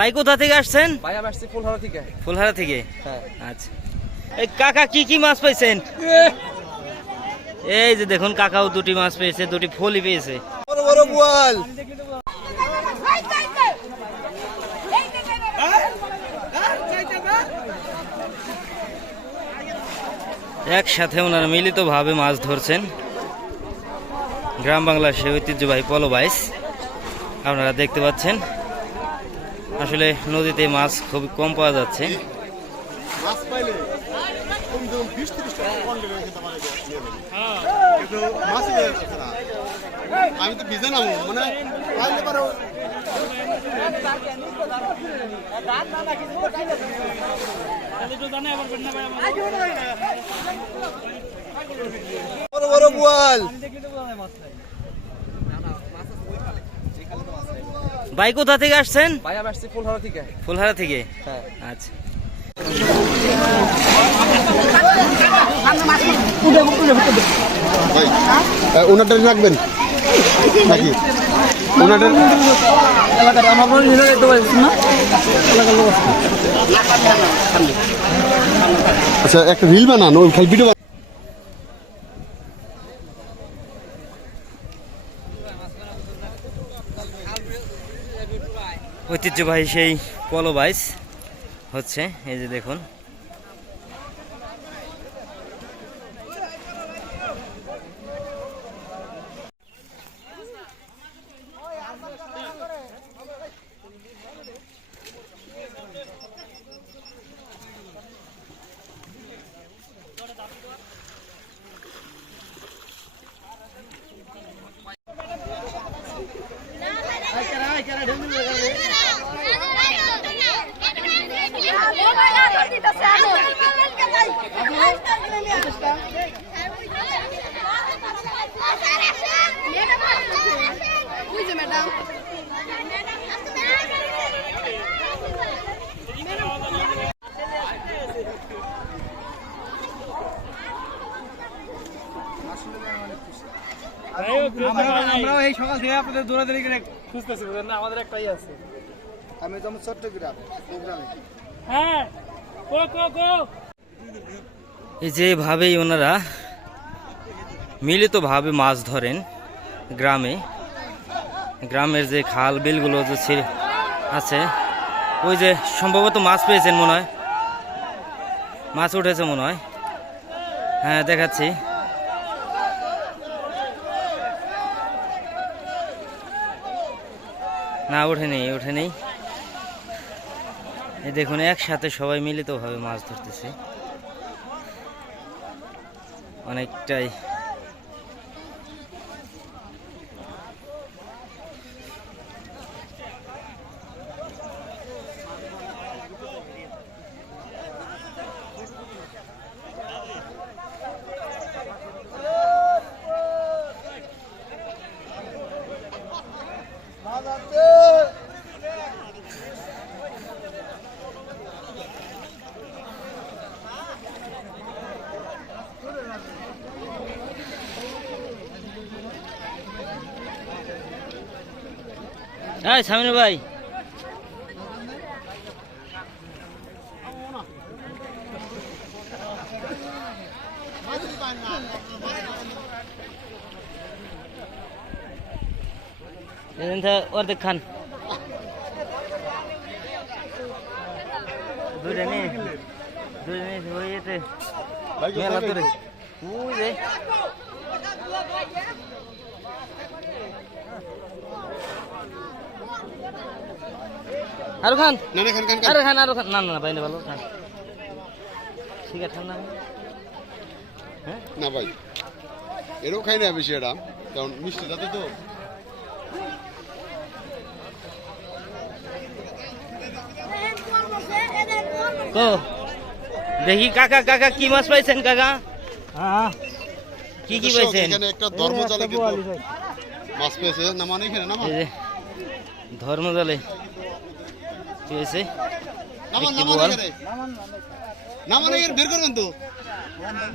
ভাই কোথা থেকে আসছেন? ভাই আমি আসছি ফুলহারা থেকে। ফুলহারা থেকে? হ্যাঁ। আচ্ছা। এই কাকা কি কি মাছ পাইছেন? এই যে দেখুন কাকাও দুটি মাছ পেয়েছে দুটি ফলি পেয়েছে। বড় বড় বোয়াল একসাথে ওনারা মিলিতভাবে মাছ ধরছেন। গ্রাম বাংলার সে ঐতিহ্যবাহী পলো বাইস আপনারা দেখতে পাচ্ছেন। আসলে নদীতে মাছ খুবই কম পাওয়া যাচ্ছে। আমি তো ভিজে নামো মানে পাইলে পারো। বড় বড় বোয়াল। ভাই কোথা থেকে আসছেন? ভাই আমি আসছি ফুলহারা থেকে। ফুলহারা থেকে? হ্যাঁ। আচ্ছা। ওনারটা রাখবেন? নাকি? ওনারটা আচ্ছা একটা রিল বানান ওই খালি ভিডিও ঐতিহ্যবাহী সেই পলো বাইস হচ্ছে এই যে দেখুন। বুঝে ম্যাডাম আমরাও এই সকাল থেকে আপনাদের দৌড়াদৌড়ি করে খুঁজতেছি বুঝলেন না? আমাদের একটাই আছে। আমি আমার চট্টগ্রাম প্রোগ্রামে এই যেভাবেই ওনারা মিলিতভাবে মাছ ধরেন গ্রামে। গ্রামের যে খাল বিলগুলো যে আছে, ওই যে সম্ভবত মাছ পেয়েছেন মনে হয়। মাছ উঠেছে মনে হয়। হ্যাঁ দেখাচ্ছি। না, ওঠেনি ওঠেনি। এই দেখুন একসাথে সবাই মিলিতভাবে মাছ ধরতেছে। অনেকটাই হ্যাঁ সামিন ভাই। অর্ধেক খান। ওই এতে মেলা ধরে। ওই যে আরও খান। না না খান খান খান। আরও খান আরও খান। না না না ভালো খান। ঠিক আছে ঠান্ডা না ভাই এরও খাই না বেশি এটা কারণ মিষ্টি যাতে তো। তো দেখি কাকা কাকা কি মাছ পাইছেন কাকা? কি কি দর্শক, পাইছেন? এখানে একটা ধর্মজালে কিন্তু মাছ পেয়েছে। না মানে এখানে না ধর্মদলে কি হয়েছে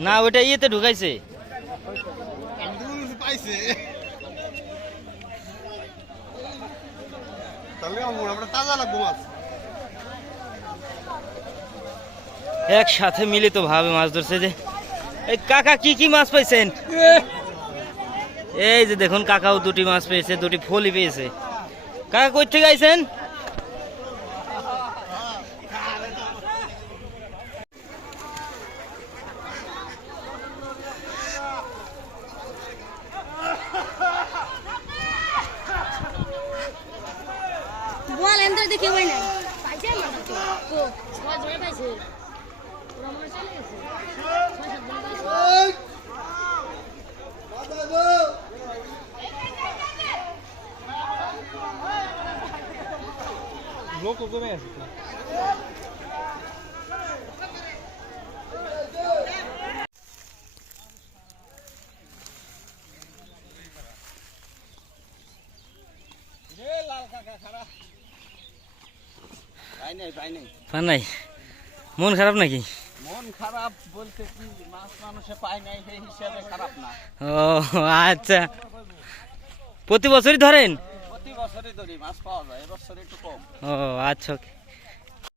না ওটা ইয়েতে ঢুকাইছে। একসাথে মিলিত ভাবে মাছ ধরছে যে। এই কাকা কি কি মাছ পাইছেন? এই যে দেখুন কাকাও দুটি মাছ পেয়েছে দুটি ফলি পেয়েছে। কাকা কই থেকে আইছেন? বল এন্টার দেখে ভাই নাই পাইছে না। তো ছয় ধরে পাইছে ওরা মনে চলে গেছে ছয় সাত ধরে পাইছে লোক কমে নাই পান নাই? মন খারাপ নাকি? মন খারাপ বলতে কি মাছ মানুষে পায় নাই সেই হিসাবে খারাপ না। ও আচ্ছা। প্রতি বছরই ধরেন? প্রতি বছরই ধরি মাছ পাওয়া যায় এবছর একটু কম ও আচ্ছা.